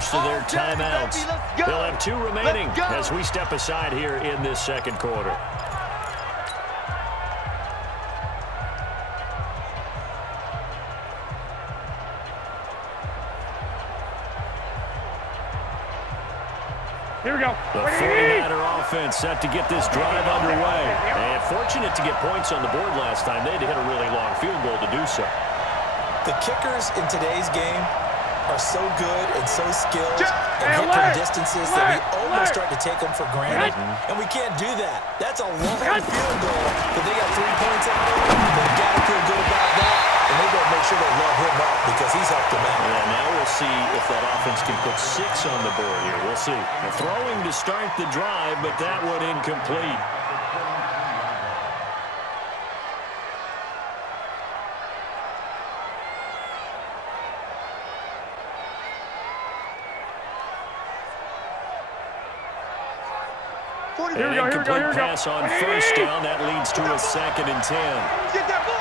first of their timeouts. They'll have 2 remaining as we step aside here in this second quarter. Here we go. The 49er offense set to get this drive underway. And fortunate to get points on the board last time. They had to hit a really long field goal to do so. The kickers in today's game are so good and so skilled and hit from distances that we almost start to take them for granted. And we can't do that. That's a long field goal, but they got 3 points out of it. They've got to feel good about that. And they got to make sure they love him up because he's helped them out. Yeah, now we'll see if that offense can put 6 on the board here. We'll see. And throwing to start the drive, but that one incomplete. An incomplete pass on first down. That leads to a 2nd and 10. Get that ball.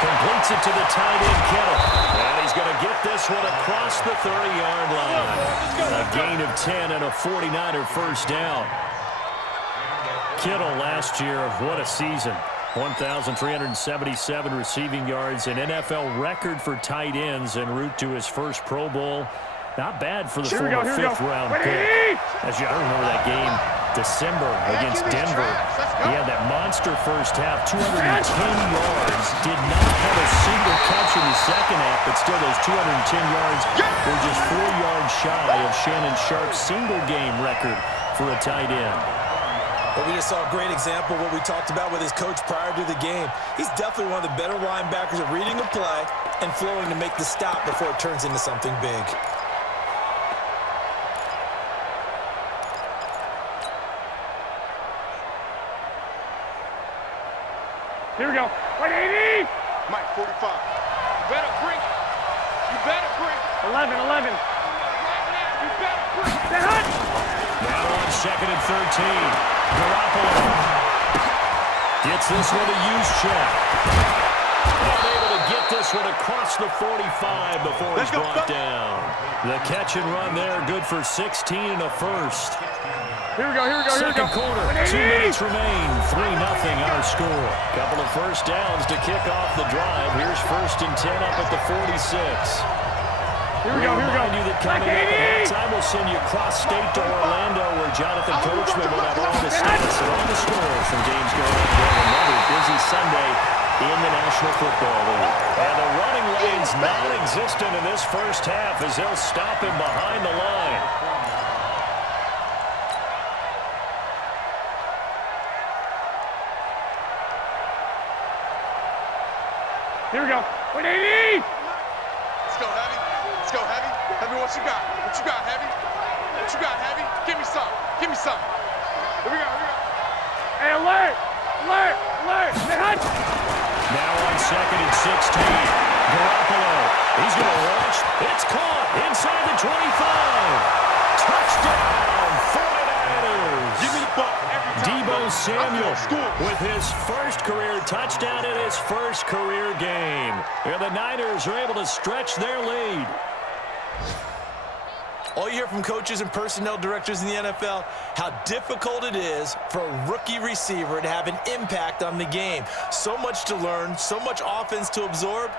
Completes it to the tight end, Kittle. And he's going to get this one across the 30-yard line. A gain of 10 and a 49er first down. Kittle last year, what a season. 1,377 receiving yards, an NFL record for tight ends en route to his first Pro Bowl. Not bad for the former 5th-round pick. As you remember that game, December against Denver. He had that monster first half, 210 yards. Did not have a single catch in the second half, but still those 210 yards were just 4 yards shy of Shannon Sharp's single-game record for a tight end. Well, we just saw a great example of what we talked about with his coach prior to the game. He's definitely one of the better linebackers at reading the play and flowing to make the stop before it turns into something big. Here we go. 180. Mike, 45. You better bring it. You better bring it. 11. Right now, you better bring it. The hut. Now on 2nd and 13. Garoppolo gets this one a use check. And able to get this one across the 45 before he's brought down. The catch and run there, good for 16 and a first. Here we go. Second quarter, 2 minutes remain. 3-0 our score. Couple of first downs to kick off the drive. Here's 1st and 10 up at the 46. Here we go. Remind you that coming up at halftime, we'll send you cross-state to Orlando, where Jonathan Coachman will have all the stats and all the scores from games going on there. Another busy Sunday in the National Football League. And the running lane's non-existent in this first half as they'll stop him behind the line. Here we go. 180. Let's go, Heavy. Let's go, Heavy. Heavy, what you got? What you got, Heavy? What you got, Heavy? Give me some. Give me some. Here we go. Hey, alert. The hut. Now on 2nd and 16. Garoppolo. He's going to launch. It's caught inside the 25. Touchdown, 49ers. Give me the ball every time. Deebo Samuel with his first career touchdown in his first career game. And the Niners are able to stretch their lead. All you hear from coaches and personnel directors in the NFL, how difficult it is for a rookie receiver to have an impact on the game. So much to learn, so much offense to absorb.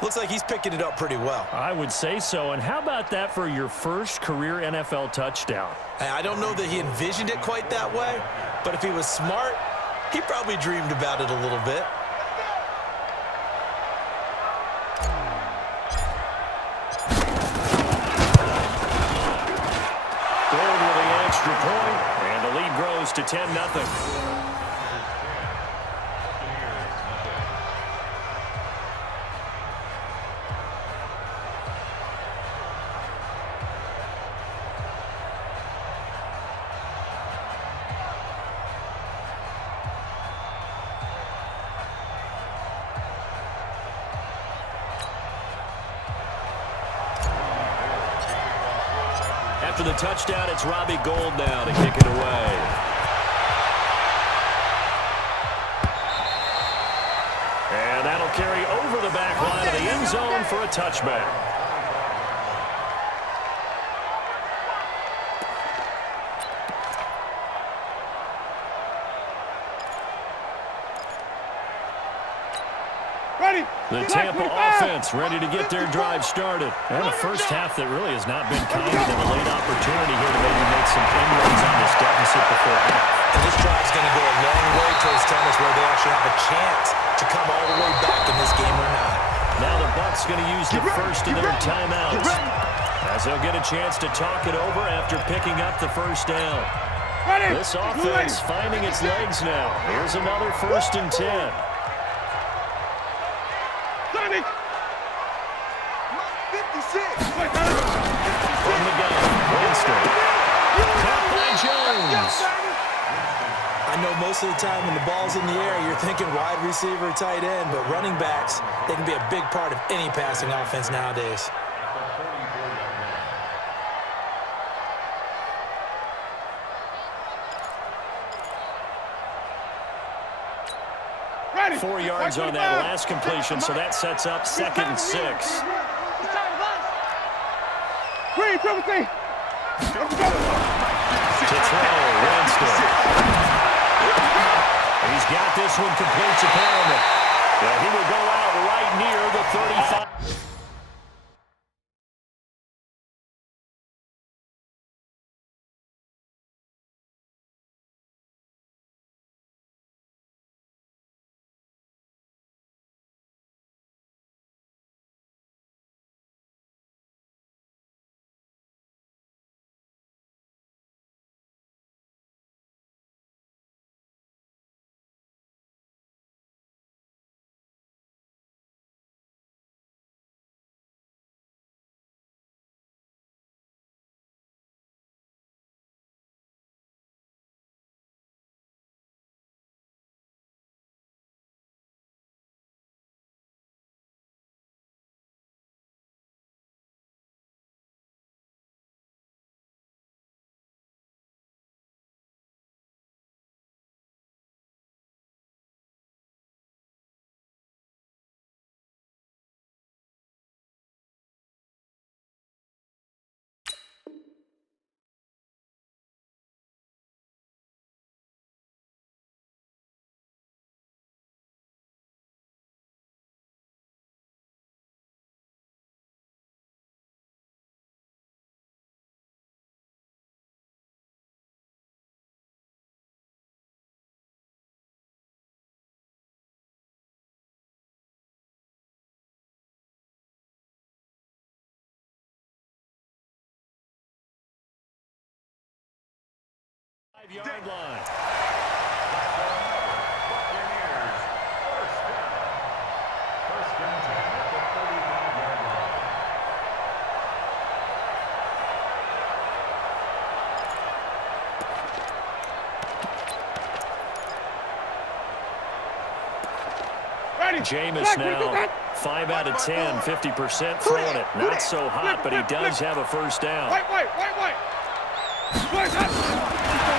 Looks like he's picking it up pretty well. I would say so. And how about that for your first career NFL touchdown? I don't know that he envisioned it quite that way, but if he was smart, he probably dreamed about it a little bit. Gold with the extra point, and the lead grows to 10-0. after the touchdown, it's Robbie Gould now to kick it away. And that'll carry over the back line of the end zone for a touchback. The Tampa offense ready to get their drive started. And a first half that really has not been kind of a late opportunity here to maybe make some inroads on this deficit before half. And this drive's going to go a long way towards telling us where they actually have a chance to come all the way back in this game or not. Now the Bucs going to use the first of their timeouts as they'll get a chance to talk it over after picking up the first down. This offense finding its legs now. Here's another 1st and 10. From the gun, Winston. Caught by Jones. I know most of the time when the ball's in the air, you're thinking wide receiver, tight end, but running backs, they can be a big part of any passing offense nowadays. Ready. 4 yards on that last completion, so that sets up 2nd and 6. Green, Timothy. To throw, Winston. He's got this one complete to Perriman. Yeah, he will go out right near the 35. Yard line. Jameis now 5 out of 10, 50% throwing it. Not so hot, but he does have a first down. Wait.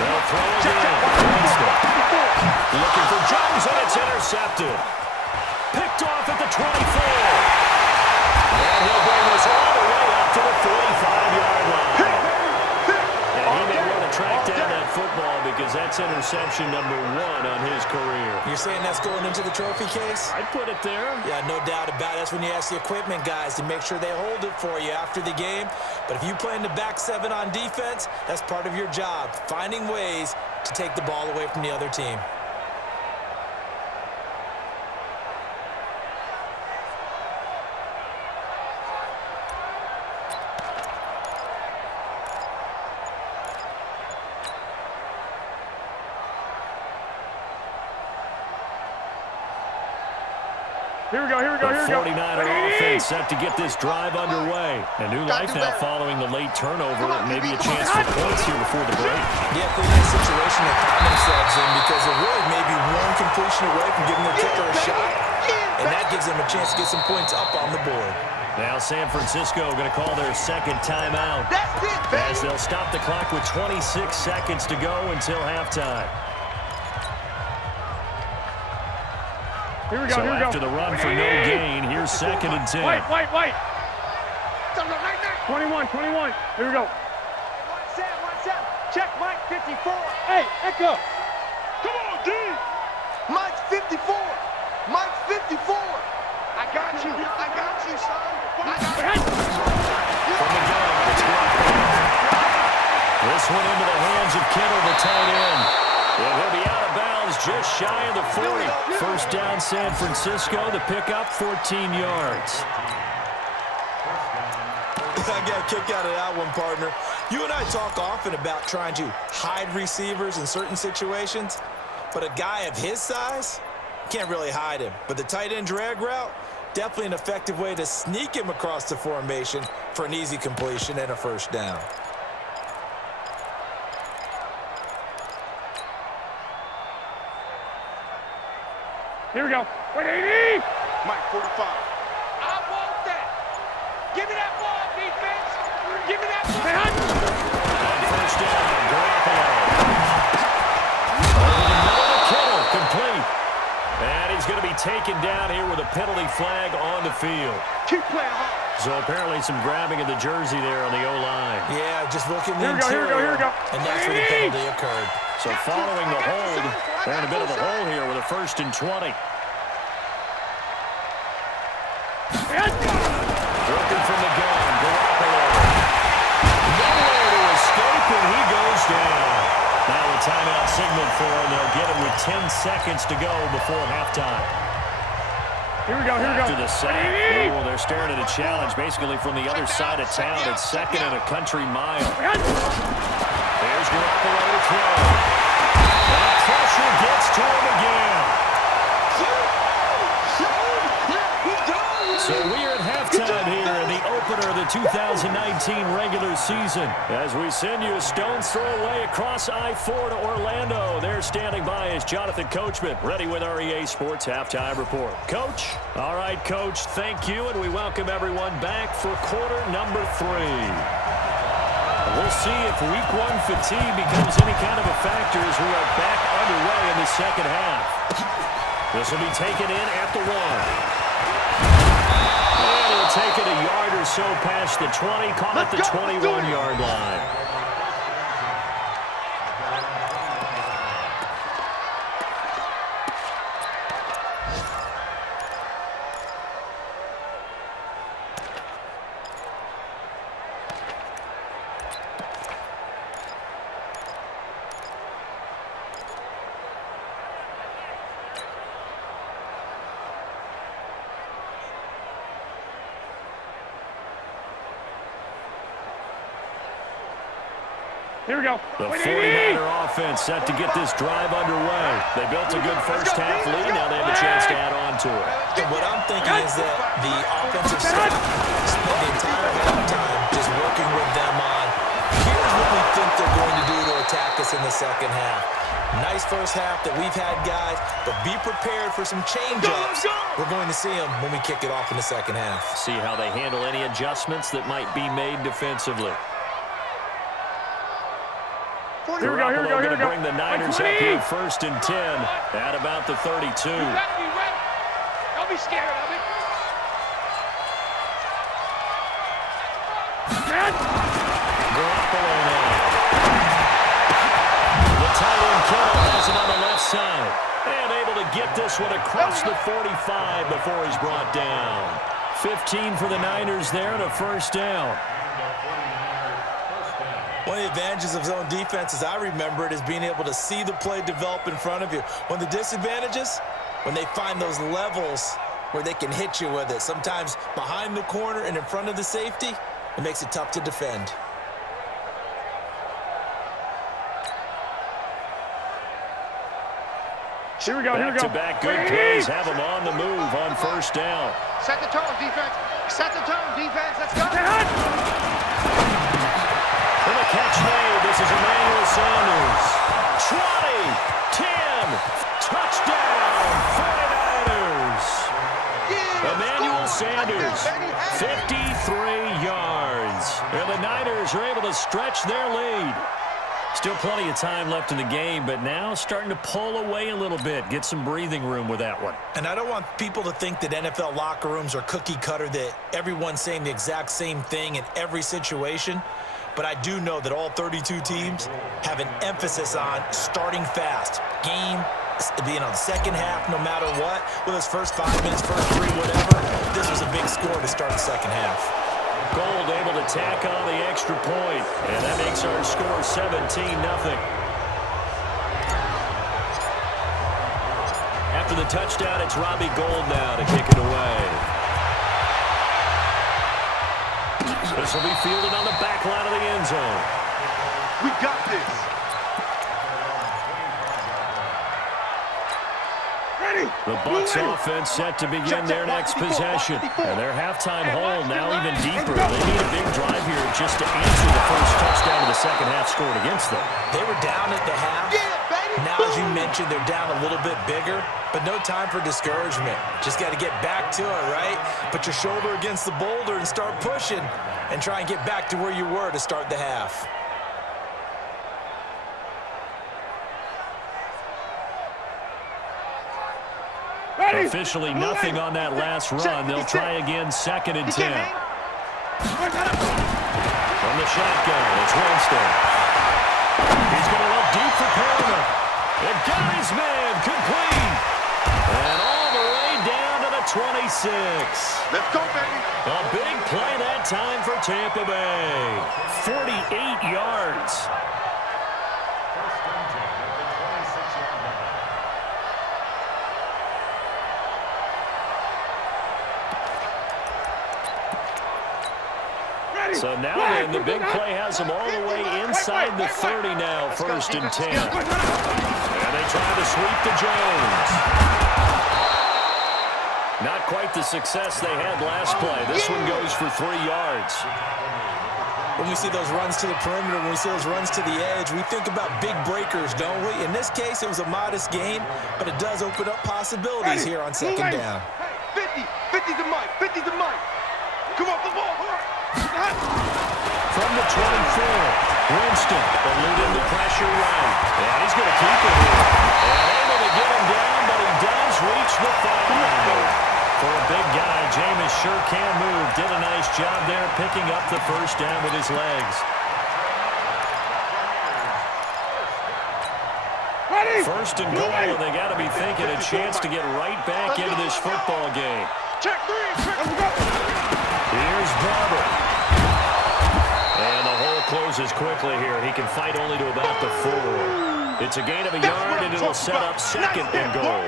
They'll throw again. Winston. Looking for Jones, and it's intercepted. Picked off at the 24. And he'll bring this all the way up to the 45-yard line. And he may want to track down that football because that's interception number 1 on his career. You're saying that's going into the trophy case? I'd put it there. Yeah, no doubt about it. That's when you ask the equipment guys to make sure they hold it for you after the game. But if you play in the back 7 on defense, that's part of your job, finding ways to take the ball away from the other team. Here we go. The 49er offense set to get this drive underway. A new life now following the late turnover. Maybe a chance for points here before the break. Yeah, pretty nice situation they found themselves in because they're really maybe one completion away from giving their kicker a shot, and that gives them a chance to get some points up on the board. Now San Francisco going to call their second timeout. That's it, baby. As they'll stop the clock with 26 seconds to go until halftime. Here we go, So here we go. after the run for no gain, here's 2nd and 10. Wait. 21. Here we go. One set. Check Mike 54. Hey, Echo. Come on, D. Mike's 54. Mike's 54. I got you, son. I got you. From the gun, it's Garoppolo. This one into the hands of Kittle, the tight end. And he'll be out of bounds just shy of the 40. First down, San Francisco. The pickup, 14 yards. I got a kick out of that one, partner. You and I talk often about trying to hide receivers in certain situations, but a guy of his size can't really hide him. But the tight end drag route, definitely an effective way to sneak him across the formation for an easy completion and a first down. Here we go. 180. Mike, 45. I want that. Give me that ball, defense. Give me that ball. On first down, Garoppolo. Over the middle to Kittle, complete. And he's going to be taken down here with a penalty flag on the field. Keep playing hard. So apparently some grabbing of the jersey there on the O-line. Yeah, just looking Here we go, interior. here we go. And that's where the penalty occurred. So following the hold, they're in a bit of a hole here with a 1st and 20. Working from the gun, Garoppolo. Nowhere to escape, and he goes down. Now a timeout signal for him. They'll get him with 10 seconds to go before halftime. Here we go. After the sack, oh, they're staring at a challenge basically from the other side of town. It's 2nd and a country mile. There's Garoppolo to throw. And pressure gets to him again. So we are at halftime here in the opener of the 2019 regular season. As we send you a stone's throw away across I-4 to Orlando. There standing by is Jonathan Coachman, ready with our EA Sports Halftime Report. Coach? All right, Coach, thank you, and we welcome everyone back for quarter number 3. We'll see if week 1 fatigue becomes any kind of a factor as we are back underway in the second half. This will be taken in at the 1. And he'll take it a yard or so past the 20, call it the 21-yard line. Here we go. The 49er offense set to get this drive underway. They built a good first half lead. Now they have a chance to add on to it. And what I'm thinking is that the offensive staff spent the entire halftime just working with them on, here's what we think they're going to do to attack us in the second half. Nice first half that we've had, guys, but be prepared for some change-ups. We're going to see them when we kick it off in the second half. See how they handle any adjustments that might be made defensively. Here we go. Going to bring the Niners up here 1st and 10 at about the 32. Don't be scared of it. Garoppolo now. The tight end Kittle has it on the left side. And able to get this one across the 45 before he's brought down. 15 for the Niners there and a first down. One of the advantages of zone defense, as I remember it, is being able to see the play develop in front of you. One of the disadvantages, when they find those levels where they can hit you with it, sometimes behind the corner and in front of the safety, it makes it tough to defend. Here we go. Back-to-back good plays have them on the move on first down. Set the tone, defense. Set the tone, defense. Let's go. For the catch made, this is Emmanuel Sanders. 20, 10, touchdown, 49ers. Emmanuel Sanders. 53 yards. And the Niners are able to stretch their lead. Still plenty of time left in the game, but now starting to pull away a little bit. Get some breathing room with that one. And I don't want people to think that NFL locker rooms are cookie cutter, that everyone's saying the exact same thing in every situation. But I do know that all 32 teams have an emphasis on starting fast. Game being on the second half, no matter what. Whether it's first 5 minutes, first 3, whatever. This was a big score to start the second half. Gold able to tack on the extra point, and that makes our score 17-0. After the touchdown, it's Robbie Gould now to kick it away. This will be fielded on the back line of the end zone. We got this. The Bucs offense set to begin their next possession. And their halftime hole now even deeper. They need a big drive here just to answer the first touchdown of the second half scored against them. They were down at the half. Now, as you mentioned, they're down a little bit bigger, but no time for discouragement. Just got to get back to it, right? Put your shoulder against the boulder and start pushing and try and get back to where you were to start the half. Officially nothing on that last run. They'll try again, 2nd and 10. From the shotgun, it's Winston. He's going to look deep for Perriman. It got his man, complete. And all the way down to the 26. Let's go, baby. A big play that time for Tampa Bay. 48 yards. So now then, the big play has them all the way inside the 30 now, 1st and 10. And they try to sweep to Jones. Not quite the success they had last play. This one goes for 3 yards. When we see those runs to the perimeter, when we see those runs to the edge, we think about big breakers, don't we? In this case, it was a modest gain, but it does open up possibilities here on 2nd down. 50. 50's the mic. 50's the mic. Come on, the ball. From the 24, Winston eluding the pressure right. And he's going to keep it here. And able to get him down, but he does reach the 5. For a big guy, Jameis sure can move. Did a nice job there picking up the first down with his legs. First and goal, and they got to be thinking a chance to get right back into this football game. Check 3. Here's Barber. And the hole closes quickly here. He can fight only to about the 4. It's a gain of a yard, and it'll set up 2nd and goal.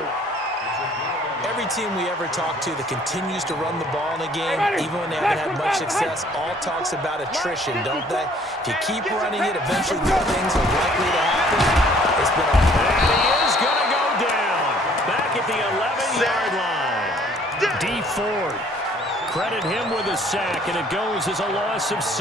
Every team we ever talk to that continues to run the ball in a game, even when they haven't had much success, all talks about attrition, don't they? If you keep running it, eventually good things are likely to happen. It's been a... And he is going to go down. Back at the 11-yard line. D Ford. Credit him with a sack, and it goes as a loss of 6.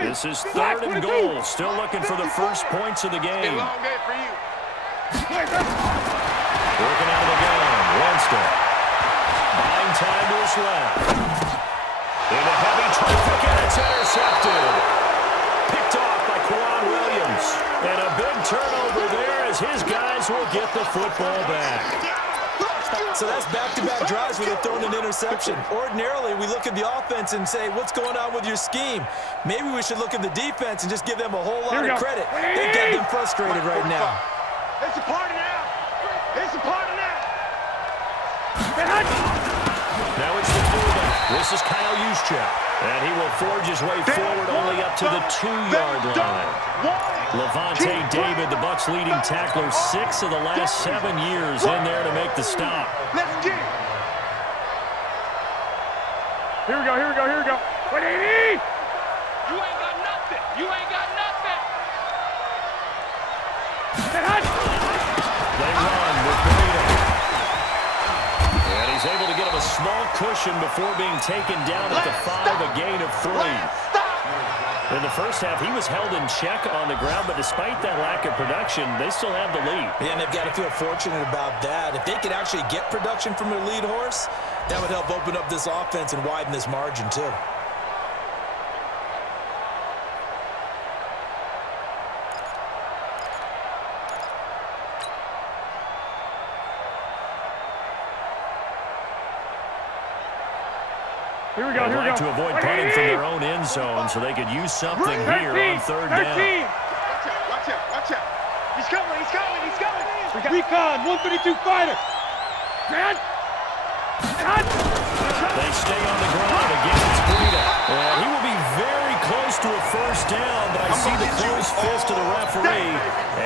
This is 3rd and goal. Still looking for the first points of the game. Long game for you. Working out of the gun. Winston. Buying time to his left. In a heavy traffic, and it's intercepted. Picked off by Quan Williams. And a big turnover there as his guys will get the football back. So that's back-to-back drives where they're throwing an interception. Ordinarily, we look at the offense and say, what's going on with your scheme? Maybe we should look at the defense and just give them a whole lot of credit. They've got them frustrated right now. It's a party now. It's a party now. Now it's the fullback. This is Kyle Juszczyk. And he will forge his way forward only up to the 2-yard line. Levante David, the Bucs leading tackler, 6 of the last 7 years in there to make the stop. Let's get it. Here we go. Here we go. Here we go. Wait, You ain't got nothing. You ain't got nothing. They run with Burrito. And he's able to get him a small cushion before being taken down at the 5, a gain of 3. In the first half, he was held in check on the ground, but despite that lack of production, they still have the lead. Yeah, and they've got to feel fortunate about that. If they could actually get production from their lead horse, that would help open up this offense and widen this margin too. Here we go, They'd like to avoid punting from their own end zone so they could use something here on 3rd down. Watch out. He's coming. Recon, 132 fighter. They stay on the ground. Again, it's Breida. And he will be very close to a 1st down, but I see the closed fist of the referee,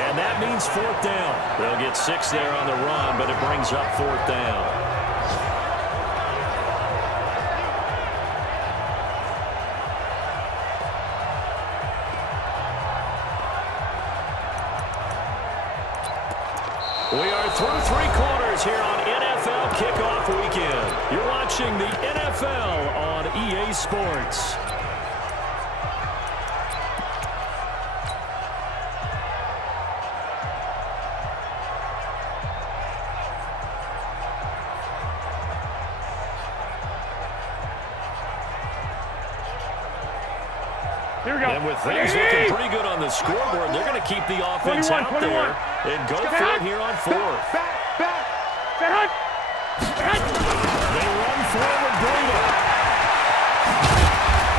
and that means 4th down. They'll get 6 there on the run, but it brings up 4th down. We are through 3 quarters here on NFL Kickoff Weekend. You're watching the NFL on EA Sports. Here we go. And with things looking pretty good on the scoreboard, they're going to keep the offense 21, out there and go for it here on 4th. They run forward, Breida.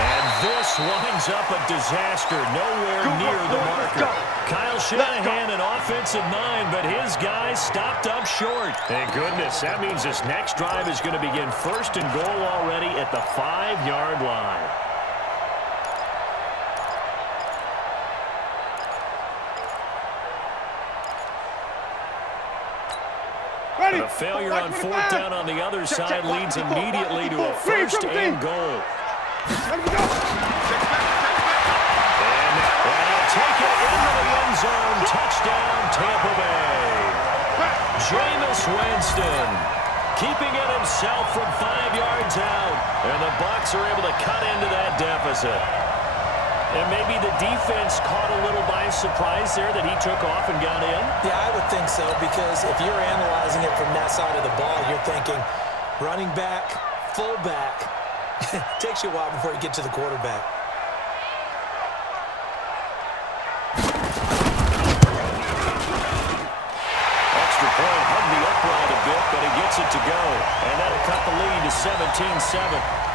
And this winds up a disaster nowhere near the marker. Kyle Shanahan, an offensive mind, but his guys stopped up short. Thank goodness. That means this next drive is going to begin 1st and goal already at the 5-yard line. A failure on 4th down on the other side leads immediately to a 1st and goal. And they'll take it into the end zone. Touchdown, Tampa Bay. Jameis Winston keeping it himself from 5 yards out. And the Bucs are able to cut into that deficit. And maybe the defense caught a little by surprise there that he took off and got in? Yeah, I would think so, because if you're analyzing it from that side of the ball, you're thinking running back, fullback. Takes you a while before you get to the quarterback. Extra point, hugged the upright a bit, but he gets it to go. And that'll cut the lead to 17-7.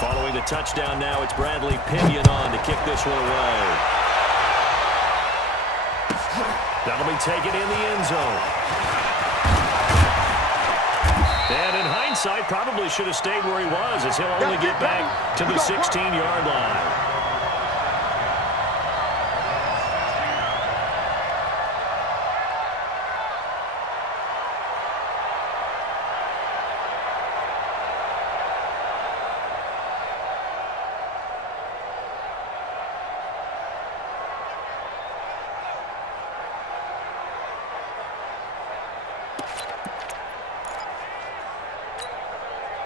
Following the touchdown now, it's Bradley Pinion on to kick this one away. That'll be taken in the end zone. And in hindsight, probably should have stayed where he was, as he'll only get back to the 16-yard line.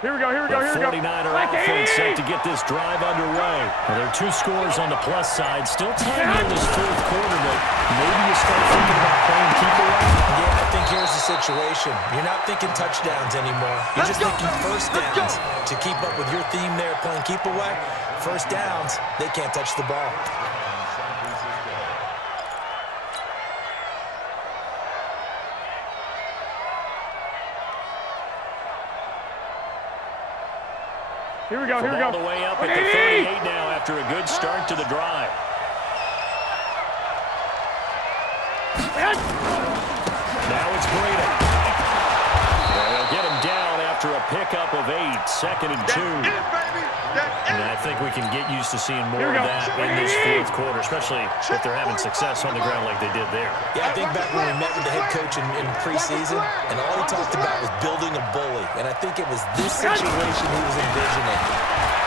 Here we go. The 49er offense set to get this drive underway. Well, there are 2 scores on the plus side. Still tied in this 4th quarter, but maybe you start thinking about playing keep away. Yeah, I think here's the situation. You're not thinking touchdowns anymore. You're just thinking 1st downs. To keep up with your theme there, playing keep away, 1st downs, they can't touch the ball. Here we go. All the way up at the 38 now after a good start to the drive. Now it's Breida. They'll get him down after a pickup of 8, 2nd and 2. And I think we can get used to seeing more of that in this 4th quarter, especially if they're having success on the ground like they did there. Yeah, I think back when we met with the head coach in preseason, and all he talked about was building a bully. And I think it was this situation he was envisioning.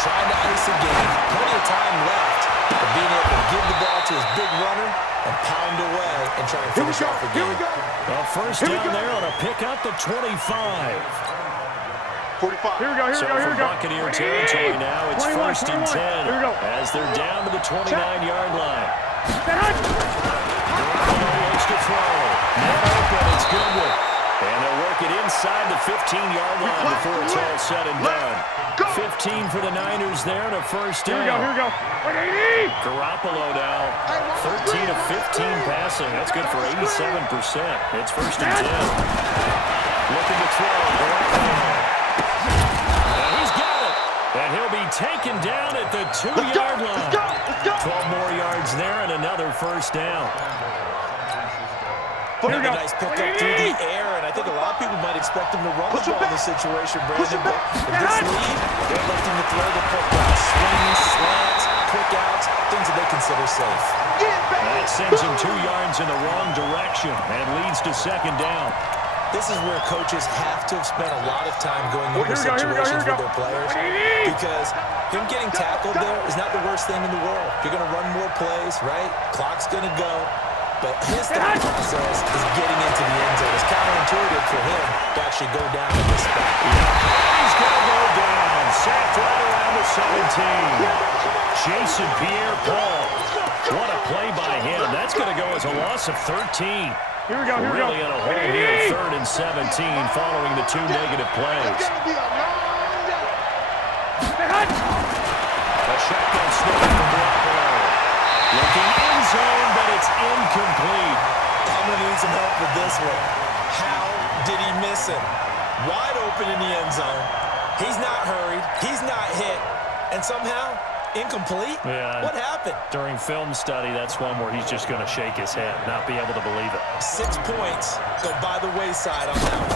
Trying to ice a game, plenty of time left, But being able to give the ball to his big runner and pound away and try and finish off the game. Well, first down there on a pick up the 25. 45. Here we go. So from Buccaneer territory now, it's 21, first and 10 Here we go. as they're down to the 29-yard line. Garoppolo looks to throw. Man open, it's Goodwin. And they'll work it inside the 15-yard line before it's all said and done. 15 for the Niners there and a first down. Here we go. Garoppolo now, 13 of 15 passing. That's good for 87%. It's first and 10. Looking to throw. Garoppolo. And he's got it. And he'll be taken down at the 2-yard line. 12 more yards there and another first down. Another nice pickup through the air, and I think a lot of people might expect him to run the ball in this situation, Brandon. But in this lead, they're electing to throw the football. Swings, slants, quick outs, things that they consider safe. That sends him 2 yards in the wrong direction and leads to second down. This is where coaches have to have spent a lot of time going over situations with their players, because him getting tackled there is not the worst thing in the world. You're going to run more plays, right? Clock's going to go. But his thought process is getting into the end zone. It's counterintuitive for him to actually go down in this spot. He's going to go down. Sacked right around the 17. Jason Pierre-Paul. What a play by him. That's going to go as a loss of 13. Here we go. Really in a hole here, 3rd and 17, following the 2 negative plays. A shotgun snap from Garoppolo. Looking in zone, but it's incomplete. I'm going to need some help with this one. How did he miss him? Wide open in the end zone. He's not hurried. He's not hit. And somehow, incomplete? Yeah. What happened? During film study, that's one where he's just going to shake his head, not be able to believe it. 6 points go by the wayside on that one.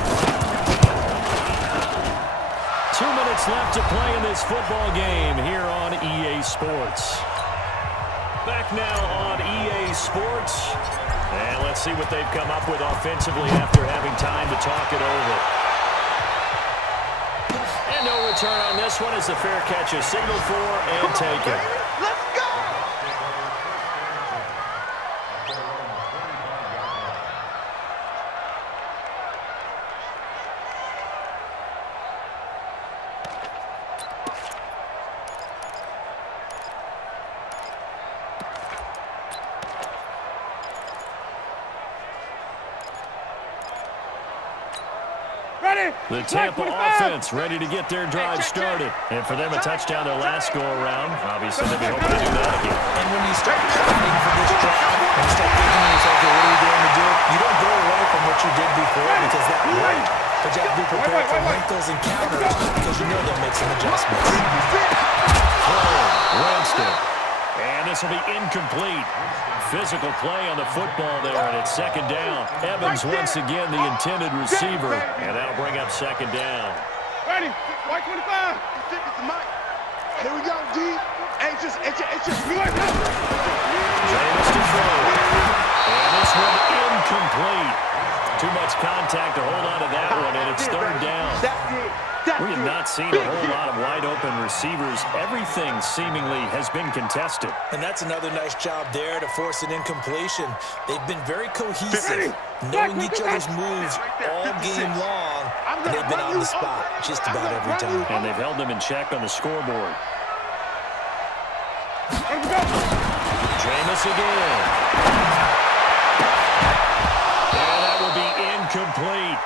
2 minutes left to play in this football game here on EA Sports. Back now on EA Sports. And let's see what they've come up with offensively after having time to talk it over. And no return on this one as the fair catch is signaled for and taken. Let's go! The Tampa offense ready to get their drive started. And for them, a touchdown their last go-around. Obviously, they'll be hoping to do that again. And when you start planning for this drive, and you start thinking to yourself, okay, what are we going to do? You don't go away from what you did before because that worked. But you have to be prepared for wrinkles and counters because you know they'll make some adjustments. Winston. And this will be incomplete. Physical play on the football there, and it's second down. Evans once again the intended receiver, and that'll bring up second down. Ready? White 25. Here we go, D. It's just me. James to throw. And this one incomplete. Too much contact to hold on to that one, and it's third down. We have not seen a whole lot of wide-open receivers. Everything seemingly has been contested. And that's another nice job there to force an incompletion. They've been very cohesive, knowing each other's moves all game long, and they've been on the spot just about every time. And they've held them in check on the scoreboard. Jameis again. And that will be incomplete.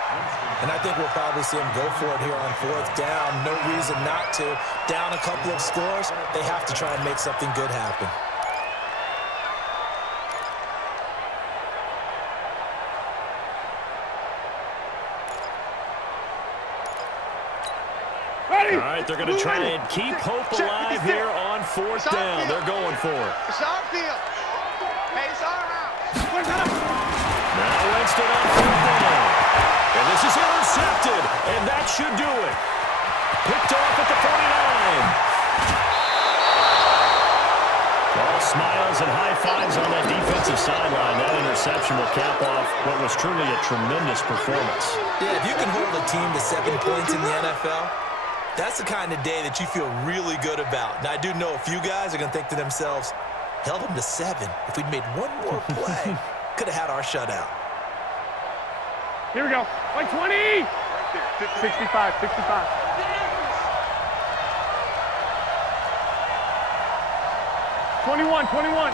And I think we'll probably see him go for it here on 4th down. No reason not to. Down a couple of scores, they have to try and make something good happen. All right, they're going to try and keep hope alive here on 4th down. They're going for it. It's our field. Hey, it's our house. Now Winston on 4th down. And this is intercepted, and that should do it. Picked off at the 49. All smiles and high fives on that defensive sideline. That interception will cap off what was truly a tremendous performance. Yeah, if you can hold a team to 7 points in the NFL, that's the kind of day that you feel really good about. Now, I do know a few guys are going to think to themselves, Held them to 7. If we'd made one more play, could have had our shutout. Here we go. Like 20. 65, 65. Twenty-one. Watch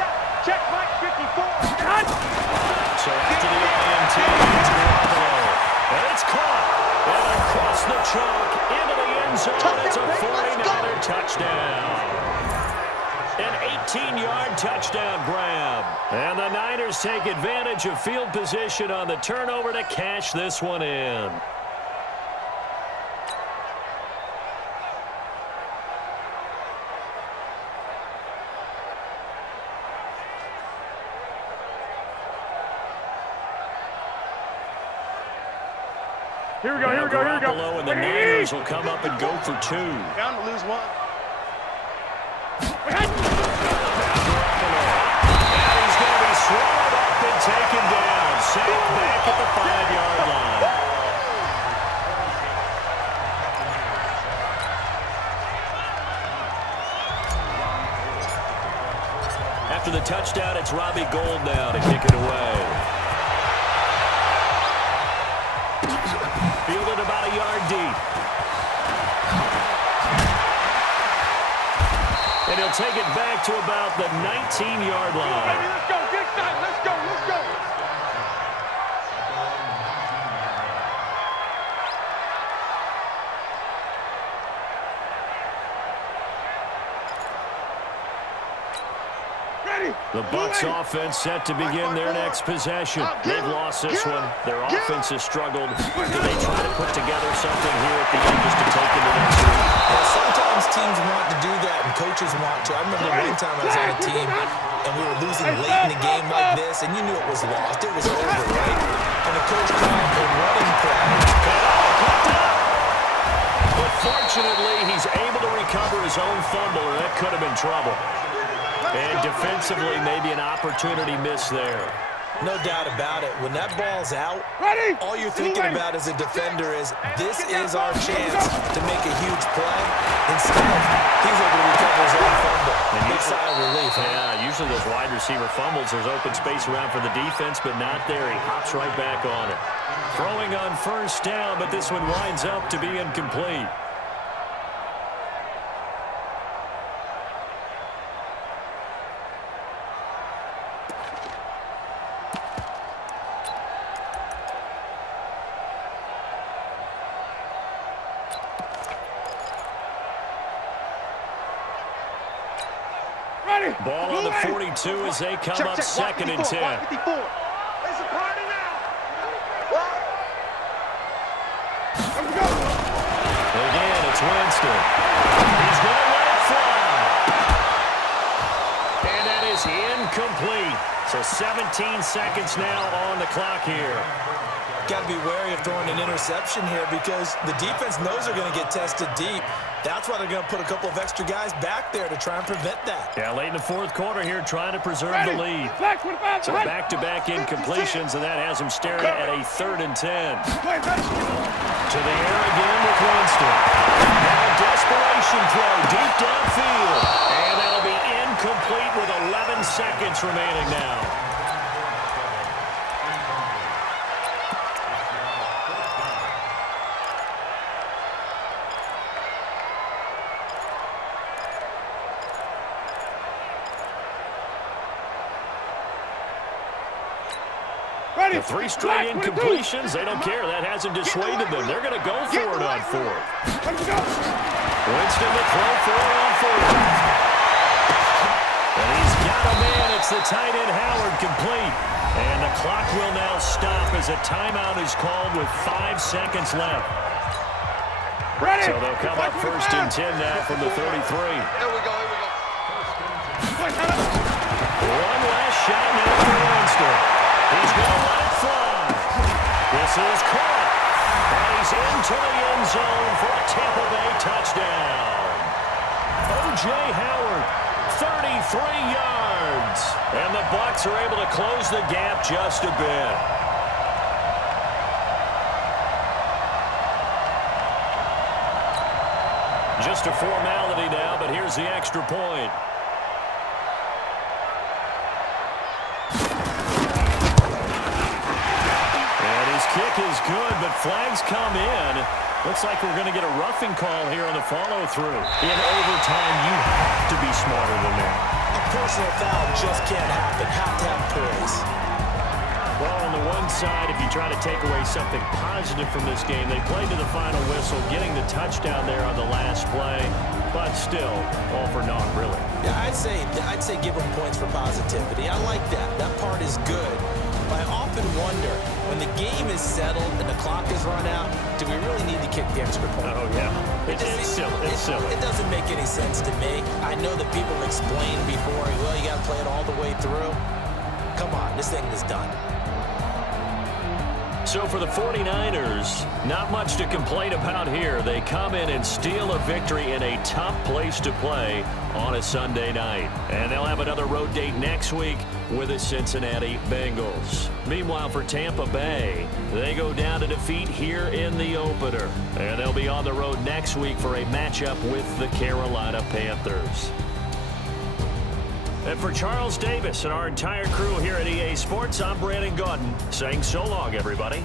that. Check Mike 54. Cut. So after the INT, it's Garoppolo. And it's caught. And across the chalk, into the end zone. It's a 49er touchdown. An 18-yard touchdown grab. And the Niners take advantage of field position on the turnover to cash this one in. Here we go. Garoppolo and the Niners will come up and go for 2. Bound to lose one. Swallowed up and taken down. Sacked back at the 5-yard line. After the touchdown, it's Robbie Gould now to kick it away. Fielded about a yard deep. And he'll take it back to about the 19-yard line. Let's go. Get excited. Let's go. The Bucs offense set to begin their next possession. They've lost this one. Their offense has struggled. Do they try to put together something here at the end just to take it to the next week? Well, sometimes teams want to do that, and coaches want to. I remember one time I was on a team, and we were losing late in the game like this, and you knew it was lost. It was over, right? And the coach called a running play. But fortunately, he's able to recover his own fumble, or that could have been trouble. And defensively, maybe an opportunity missed there. No doubt about it. When that ball's out, all you're thinking about as a defender is, this is our chance to make a huge play. Instead, he's able to recover his own fumble. And big sigh of relief. Yeah, usually those wide receiver fumbles, there's open space around for the defense, but not there. He hops right back on it. Throwing on first down, but this one winds up to be incomplete. Ball on the 42 as they come up second and 10. It's a party now. Again, it's Winston. He's going to let it fly. And that is incomplete. So 17 seconds now on the clock here. Got to be wary of throwing an interception here because the defense knows they're going to get tested deep. That's why they're going to put a couple of extra guys back there to try and prevent that. Yeah, late in the fourth quarter here, trying to preserve the lead. So back-to-back incompletions, and that has them staring at a 3rd and 10. To the air again with Winston. Now a desperation throw deep downfield. And that'll be incomplete with 11 seconds remaining now. The 3 straight incompletions, they don't care. That hasn't dissuaded them. They're going to go for it on 4th. Winston to throw for it on 4th. And he's got a man. It's the tight end Howard complete. And the clock will now stop as a timeout is called with 5 seconds left. So they'll come up 1st and 10 now from the 33. Here we go. One last shot now for Winston. He's going to let it fly. This is caught. And he's into the end zone for a Tampa Bay touchdown. O.J. Howard, 33 yards. And the Bucs are able to close the gap just a bit. Just a formality now, but here's the extra point. And his kick is good, but flags come in. Looks like we're going to get a roughing call here on the follow-through. In overtime, you have to be smarter than that. A personal foul just can't happen. Have to have poise. Well, on the one side, if you try to take away something positive from this game, they played to the final whistle, getting the touchdown there on the last play, but still, all for naught, really. Yeah, I'd say give them points for positivity. I like that. That part is good. But I often wonder, when the game is settled and the clock is run out, do we really need to kick the extra point? Oh, yeah. It's silly. It's silly. It doesn't make any sense to me. I know that people explained before, well, you got to play it all the way through. Come on, this thing is done. So for the 49ers, not much to complain about here. They come in and steal a victory in a tough place to play on a Sunday night. And they'll have another road date next week with the Cincinnati Bengals. Meanwhile, for Tampa Bay, they go down to defeat here in the opener. And they'll be on the road next week for a matchup with the Carolina Panthers. And for Charles Davis and our entire crew here at EA Sports, I'm Brandon Gaudin saying so long, everybody.